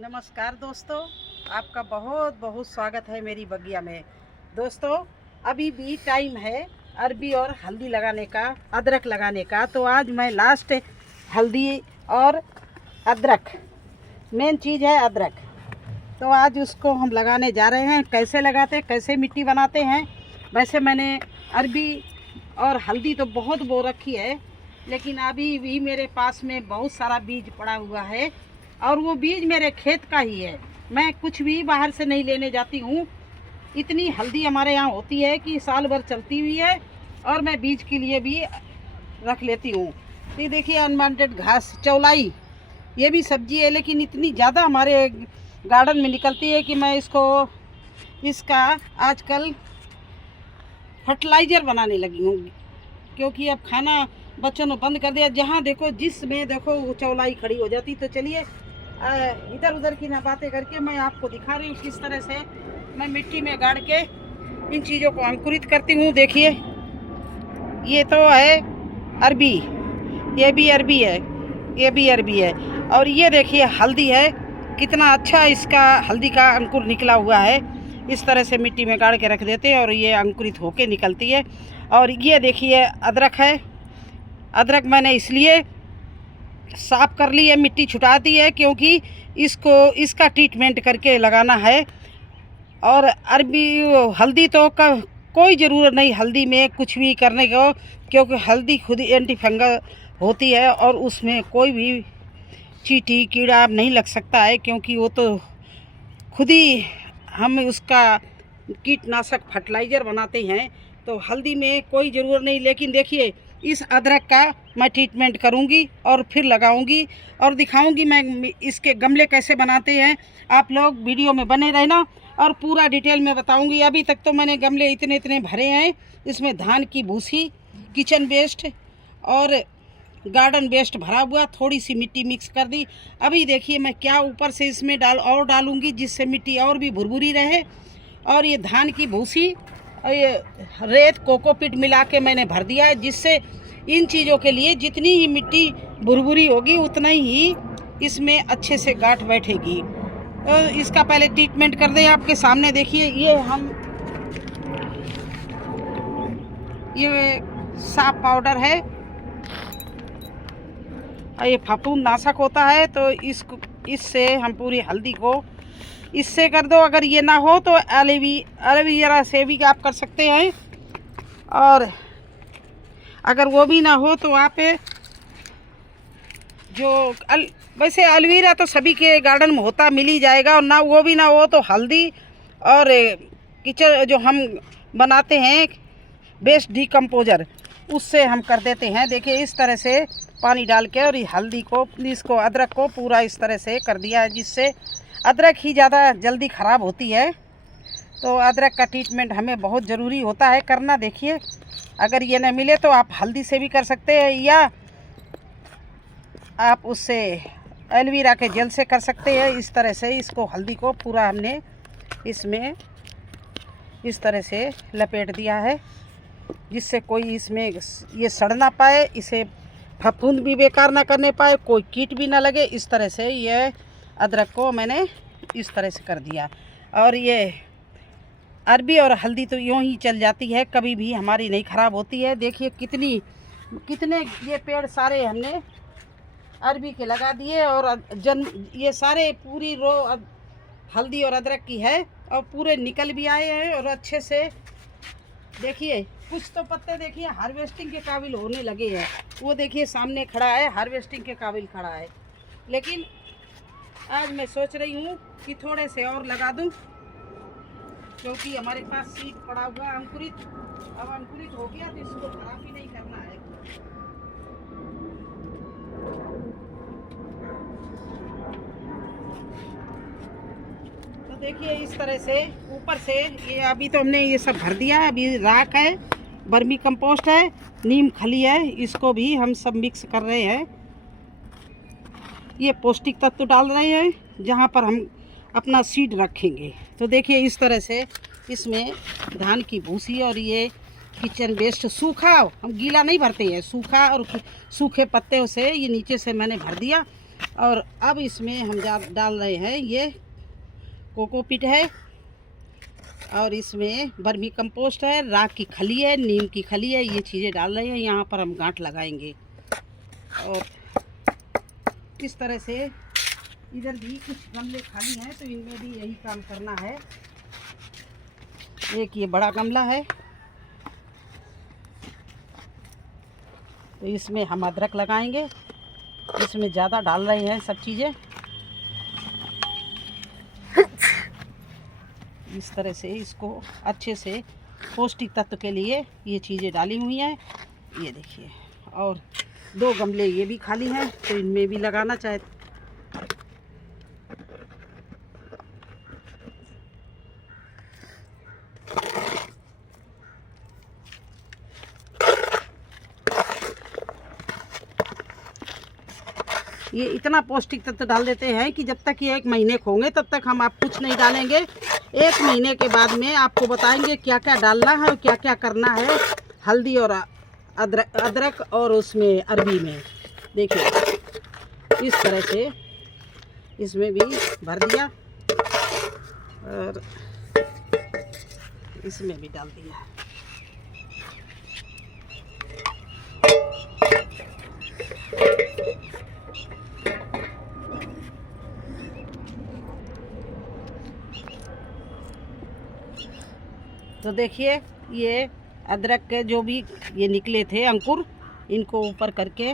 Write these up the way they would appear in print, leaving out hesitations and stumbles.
नमस्कार दोस्तों, आपका बहुत बहुत स्वागत है मेरी बगिया में। दोस्तों, अभी भी टाइम है अरबी और हल्दी लगाने का, अदरक लगाने का। तो आज मैं लास्ट हल्दी और अदरक, मेन चीज़ है अदरक, तो आज उसको हम लगाने जा रहे हैं। कैसे लगाते हैं, कैसे मिट्टी बनाते हैं। वैसे मैंने अरबी और हल्दी तो बहुत बो रखी है, लेकिन अभी भी मेरे पास में बहुत सारा बीज पड़ा हुआ है और वो बीज मेरे खेत का ही है। मैं कुछ भी बाहर से नहीं लेने जाती हूँ। इतनी हल्दी हमारे यहाँ होती है कि साल भर चलती हुई है, और मैं बीज के लिए भी रख लेती हूँ। ये देखिए अनवांटेड घास, चौलाई, ये भी सब्जी है, लेकिन इतनी ज़्यादा हमारे गार्डन में निकलती है कि मैं इसका आजकल फर्टिलाइज़र बनाने लगी हूँ, क्योंकि अब खाना बच्चों ने बंद कर दिया। जहाँ देखो, जिसमें देखो वो चौलाई खड़ी हो जाती। तो चलिए इधर उधर की ना बातें करके मैं आपको दिखा रही हूँ किस तरह से मैं मिट्टी में गाड़ के इन चीज़ों को अंकुरित करती हूँ। देखिए, ये तो है अरबी, ये भी अरबी है, ये भी अरबी है, और ये देखिए हल्दी है। कितना अच्छा इसका हल्दी का अंकुर निकला हुआ है। इस तरह से मिट्टी में गाड़ के रख देते हैं और ये अंकुरित होके निकलती है। और ये देखिए अदरक है। अदरक मैंने इसलिए साफ़ कर ली है, मिट्टी छुटा दी है, क्योंकि इसका ट्रीटमेंट करके लगाना है। और अरबी हल्दी तो कोई ज़रूरत नहीं हल्दी में कुछ भी करने को, क्योंकि हल्दी खुद एंटी फंगल होती है और उसमें कोई भी चींटी कीड़ा नहीं लग सकता है, क्योंकि वो तो खुद ही हम उसका कीटनाशक फर्टिलाइज़र बनाते हैं। तो हल्दी में कोई ज़रूरत नहीं। लेकिन देखिए, इस अदरक का मैं ट्रीटमेंट करूंगी और फिर लगाऊंगी और दिखाऊंगी मैं इसके गमले कैसे बनाते हैं। आप लोग वीडियो में बने रहना और पूरा डिटेल में बताऊंगी। अभी तक तो मैंने गमले इतने इतने भरे हैं। इसमें धान की भूसी, किचन वेस्ट और गार्डन वेस्ट भरा हुआ, थोड़ी सी मिट्टी मिक्स कर दी। अभी देखिए मैं क्या ऊपर से इसमें डालूंगी, जिससे मिट्टी और भी भुरभुरी रहे। और ये धान की भूसी और ये रेत कोकोपीट मिला के मैंने भर दिया है, जिससे इन चीज़ों के लिए जितनी ही मिट्टी भुरभुरी होगी उतना ही इसमें अच्छे से गांठ बैठेगी। तो इसका पहले ट्रीटमेंट कर दें आपके सामने। देखिए, ये साफ पाउडर है और ये फफूंदनाशक होता है। तो इससे हम पूरी हल्दी को इससे कर दो। अगर ये ना हो तो एलोवेरा से भी आप कर सकते हैं, और अगर वो भी ना हो तो आप वैसे एलोवेरा तो सभी के गार्डन में होता, मिल ही जाएगा। और ना वो भी ना हो तो हल्दी और किचन जो हम बनाते हैं वेस्ट डिकम्पोजर, उससे हम कर देते हैं। देखिए, इस तरह से पानी डाल के और ये हल्दी को, इसको अदरक को पूरा इस तरह से कर दिया है, जिससे अदरक ही ज़्यादा जल्दी ख़राब होती है। तो अदरक का ट्रीटमेंट हमें बहुत ज़रूरी होता है करना। देखिए, अगर ये न मिले तो आप हल्दी से भी कर सकते हैं, या आप उससे एलोवेरा के जेल से कर सकते हैं। इस तरह से इसको हल्दी को पूरा हमने इसमें इस तरह से लपेट दिया है, जिससे कोई इसमें ये सड़ ना पाए, इसे फफूंद भी बेकार ना करने पाए, कोई कीट भी ना लगे। इस तरह से ये अदरक को मैंने इस तरह से कर दिया। और ये अरबी और हल्दी तो यूँ ही चल जाती है, कभी भी हमारी नहीं ख़राब होती है। देखिए कितने ये पेड़ सारे हमने अरबी के लगा दिए, और ये सारे पूरी रो हल्दी और अदरक की है, और पूरे निकल भी आए हैं और अच्छे से। देखिए, कुछ तो पत्ते देखिए हार्वेस्टिंग के काबिल होने लगे हैं। वो देखिए सामने खड़ा है, हार्वेस्टिंग के काबिल खड़ा है। लेकिन आज मैं सोच रही हूँ कि थोड़े से और लगा दूँ, क्योंकि हमारे पास सीड पड़ा हुआ अंकुरित। अब अंकुरित हो गया तो इसको खराब भी नहीं करना है। तो देखिए, इस तरह से ऊपर से ये अभी तो हमने ये सब भर दिया है। अभी राख है, वर्मी कंपोस्ट है, नीम खली है, इसको भी हम सब मिक्स कर रहे हैं। ये पौष्टिक तत्व डाल रहे हैं जहाँ पर हम अपना सीड रखेंगे। तो देखिए, इस तरह से इसमें धान की भूसी और ये किचन वेस्ट सूखा, हम गीला नहीं भरते हैं, सूखा और सूखे पत्ते से ये नीचे से मैंने भर दिया। और अब इसमें हम डाल रहे हैं ये कोकोपीट है, और इसमें वर्मी कंपोस्ट है, राख की खली है, नीम की खली है, ये चीज़ें डाल रहे हैं। यहाँ पर हम गांठ लगाएंगे। और इस तरह से इधर भी कुछ गमले खाली हैं तो इनमें भी यही काम करना है। एक ये बड़ा गमला है तो इसमें हम अदरक लगाएंगे। इसमें ज़्यादा डाल रहे हैं सब चीज़ें। इस तरह से इसको अच्छे से पौष्टिक तत्व के लिए ये चीज़ें डाली हुई हैं, ये देखिए। और 2 गमले ये भी खाली हैं तो इनमें भी लगाना चाहे। ये इतना पौष्टिक तत्व डाल देते हैं कि जब तक ये 1 महीने के होंगे तब तक हम आप कुछ नहीं डालेंगे। 1 महीने के बाद में आपको बताएंगे क्या क्या डालना है और क्या क्या करना है। हल्दी और अदरक और उसमें अरबी में देखिए इस तरह से इसमें भी भर दिया और इसमें भी डाल दिया। तो देखिए ये अदरक के जो भी ये निकले थे अंकुर, इनको ऊपर करके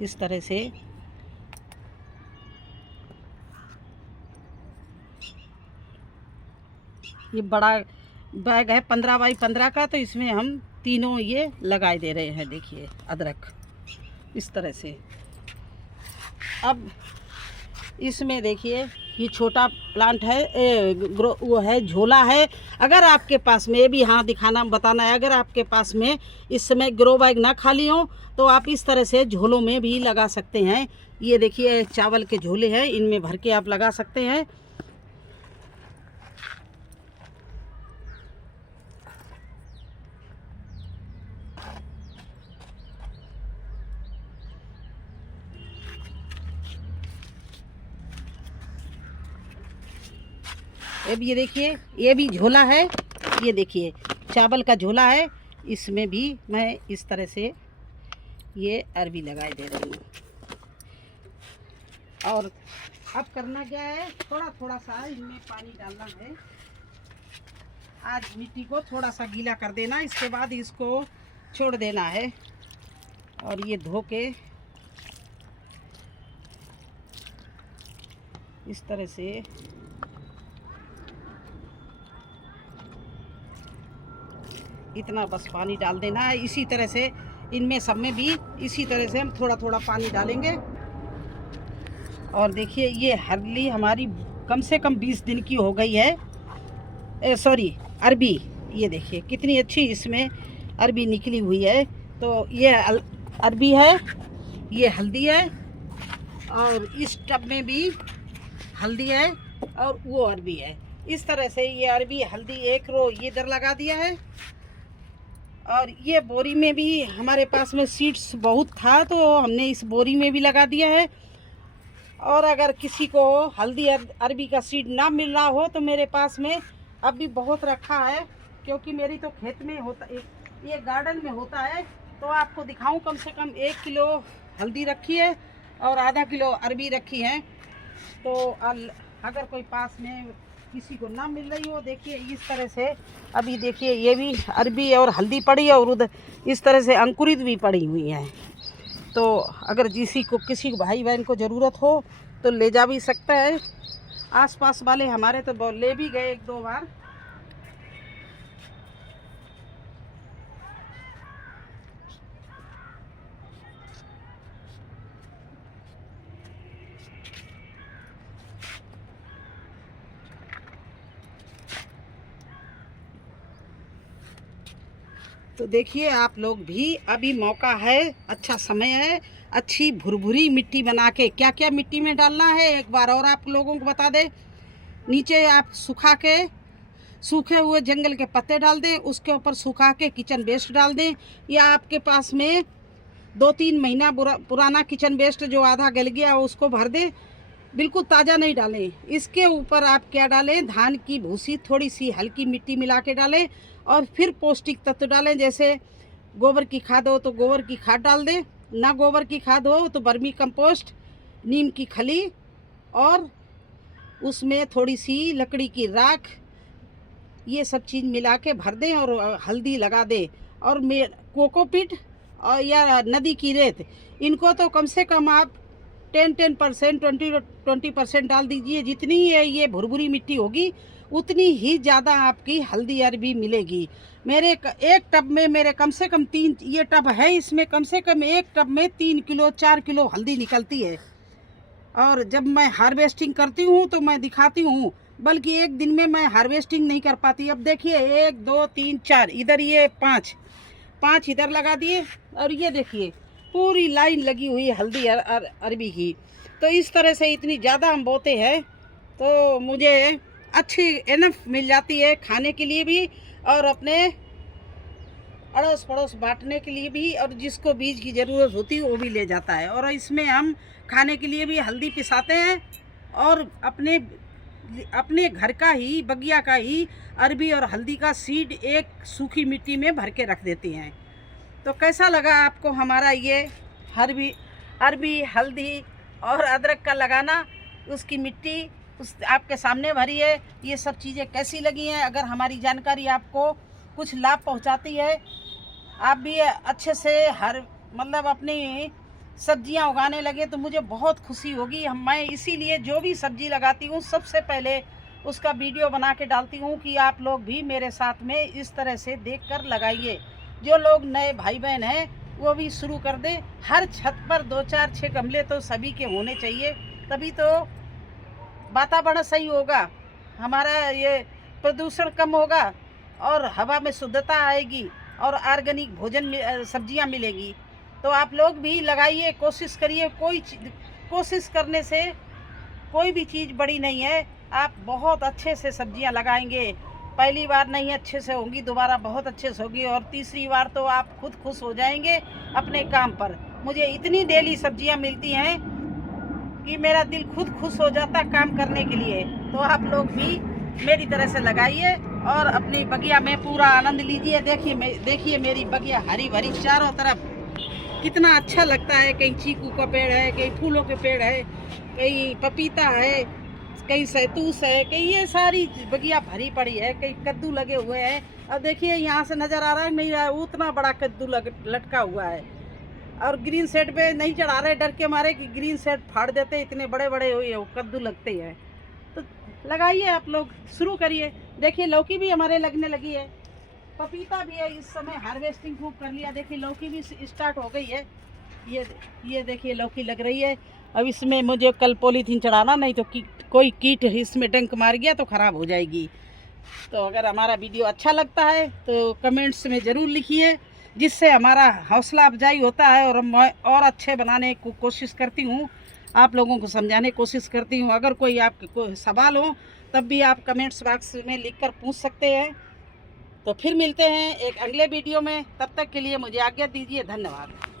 इस तरह से ये बड़ा बैग है 15 बाई 15 का, तो इसमें हम तीनों ये लगाए दे रहे हैं। देखिए अदरक इस तरह से। अब इसमें देखिए ये छोटा प्लांट है, वो है झोला है। अगर आपके पास में भी, हाँ दिखाना बताना है, अगर आपके पास में इस समय ग्रो बैग ना खाली हो तो आप इस तरह से झोलों में भी लगा सकते हैं। ये देखिए चावल के झोले हैं, इनमें भर के आप लगा सकते हैं। अब ये देखिए ये भी झोला है, ये देखिए चावल का झोला है, इसमें भी मैं इस तरह से ये अरबी लगाए दे रही हूँ। और अब करना क्या है, थोड़ा थोड़ा सा इनमें पानी डालना है। आज मिट्टी को थोड़ा सा गीला कर देना, इसके बाद इसको छोड़ देना है। और ये धो के इस तरह से इतना बस पानी डाल देना है। इसी तरह से इनमें सब में भी इसी तरह से हम थोड़ा थोड़ा पानी डालेंगे। और देखिए ये हरली हमारी कम से कम 20 दिन की हो गई है। सॉरी अरबी, ये देखिए कितनी अच्छी इसमें अरबी निकली हुई है। तो ये अरबी है, ये हल्दी है, और इस टब में भी हल्दी है और वो अरबी है। इस तरह से ये अरबी हल्दी एक रो ये इधर लगा दिया है। और ये बोरी में भी हमारे पास में सीड्स बहुत था तो हमने इस बोरी में भी लगा दिया है। और अगर किसी को हल्दी अरबी का सीड ना मिल रहा हो तो मेरे पास में अब भी बहुत रखा है, क्योंकि मेरी तो खेत में होता, ये गार्डन में होता है। तो आपको दिखाऊं, कम से कम 1 किलो हल्दी रखी है और आधा किलो अरबी रखी है। तो अगर कोई पास में किसी को ना मिल रही हो, देखिए इस तरह से अभी देखिए ये भी अरबी और हल्दी पड़ी है और उधर इस तरह से अंकुरित भी पड़ी हुई हैं। तो अगर किसी को भाई बहन को ज़रूरत हो तो ले जा भी सकता है। आसपास वाले हमारे तो ले भी गए 1-2 बार। तो देखिए आप लोग भी, अभी मौका है, अच्छा समय है। अच्छी भुरभुरी मिट्टी बना के, क्या क्या मिट्टी में डालना है एक बार और आप लोगों को बता दें। नीचे आप सुखा के सूखे हुए जंगल के पत्ते डाल दें, उसके ऊपर सुखा के किचन वेस्ट डाल दें, या आपके पास में 2-3 महीना पुराना किचन वेस्ट जो आधा गल गया उसको भर दे, बिल्कुल ताज़ा नहीं डालें। इसके ऊपर आप क्या डालें, धान की भूसी, थोड़ी सी हल्की मिट्टी मिला के डालें और फिर पौष्टिक तत्व डालें। जैसे गोबर की खाद हो तो गोबर की खाद डाल दें, ना गोबर की खाद हो तो वर्मी कंपोस्ट, नीम की खली और उसमें थोड़ी सी लकड़ी की राख, ये सब चीज़ मिला के भर दें और हल्दी लगा दें। और कोकोपीट और या नदी की रेत, इनको तो कम से कम आप 10% 20% डाल दीजिए। जितनी ये भुरभुरी मिट्टी होगी उतनी ही ज़्यादा आपकी हल्दी अरबी मिलेगी। एक टब में मेरे कम से कम 3, ये टब है, इसमें कम से कम एक टब में 3 किलो 4 किलो हल्दी निकलती है। और जब मैं हार्वेस्टिंग करती हूँ तो मैं दिखाती हूँ, बल्कि एक दिन में मैं हार्वेस्टिंग नहीं कर पाती। अब देखिए 1 2 3 4, इधर ये 5 इधर लगा दिए और ये देखिए पूरी लाइन लगी हुई हल्दी अरबी की। तो इस तरह से इतनी ज़्यादा हम बोते हैं तो मुझे अच्छी एनफ मिल जाती है खाने के लिए भी और अपने अड़ोस पड़ोस बांटने के लिए भी, और जिसको बीज की ज़रूरत होती है वो भी ले जाता है। और इसमें हम खाने के लिए भी हल्दी पिसाते हैं और अपने घर का ही बगिया का ही अरबी और हल्दी का सीड एक सूखी मिट्टी में भर के रख देते हैं। तो कैसा लगा आपको हमारा ये अरबी हल्दी और अदरक का लगाना, उसकी मिट्टी उस आपके सामने भरी है। ये सब चीज़ें कैसी लगी हैं? अगर हमारी जानकारी आपको कुछ लाभ पहुंचाती है, आप भी अच्छे से मतलब अपनी सब्जियां उगाने लगे तो मुझे बहुत खुशी होगी। मैं इसीलिए जो भी सब्जी लगाती हूँ सबसे पहले उसका वीडियो बना के डालती हूँ कि आप लोग भी मेरे साथ में इस तरह से देखकर लगाइए। जो लोग नए भाई बहन हैं वो भी शुरू कर दें। हर छत पर 2-4-6 गमले तो सभी के होने चाहिए, तभी तो वातावरण सही होगा, हमारा ये प्रदूषण कम होगा और हवा में शुद्धता आएगी और ऑर्गेनिक भोजन सब्जियां मिलेगी। तो आप लोग भी लगाइए, कोशिश करिए। कोशिश करने से कोई भी चीज़ बड़ी नहीं है। आप बहुत अच्छे से सब्जियां लगाएंगे, पहली बार नहीं अच्छे से होंगी, दोबारा बहुत अच्छे से होगी और तीसरी बार तो आप खुद खुश हो जाएंगे अपने काम पर। मुझे इतनी डेली सब्जियां मिलती हैं कि मेरा दिल खुद खुश हो जाता काम करने के लिए। तो आप लोग भी मेरी तरह से लगाइए और अपनी बगिया में पूरा आनंद लीजिए। देखिए मेरी बगिया हरी भरी चारों तरफ, कितना अच्छा लगता है। कहीं चीकू का पेड़ है, कहीं फूलों के पेड़ है, कहीं पपीता है, कहीं सैतूस है, कहीं ये सारी बगिया भरी पड़ी है, कहीं कद्दू लगे हुए हैं। और देखिए यहाँ से नज़र आ रहा है मेरा उतना बड़ा कद्दू लटका हुआ है। और ग्रीन सेट पे नहीं चढ़ा रहे डर के मारे कि ग्रीन सेट फाड़ देते, इतने बड़े बड़े कद्दू लगते हैं। तो लगाइए, आप लोग शुरू करिए। देखिए लौकी भी हमारे लगने लगी है, पपीता भी है, इस समय हार्वेस्टिंग खूब कर लिया। देखिए लौकी भी स्टार्ट हो गई है। ये देखिए लौकी लग रही है। अब इसमें मुझे कल पॉलीथीन चढ़ाना, नहीं तो कोई कीट इसमें डंक मार गया तो ख़राब हो जाएगी। तो अगर हमारा वीडियो अच्छा लगता है तो कमेंट्स में ज़रूर लिखिए, जिससे हमारा हौसला अफजाई होता है और मैं और अच्छे बनाने की कोशिश करती हूँ, आप लोगों को समझाने की कोशिश करती हूँ। अगर कोई आपके कोई सवाल हो तब भी आप कमेंट्स बॉक्स में लिखकर पूछ सकते हैं। तो फिर मिलते हैं एक अगले वीडियो में, तब तक के लिए मुझे आज्ञा दीजिए। धन्यवाद।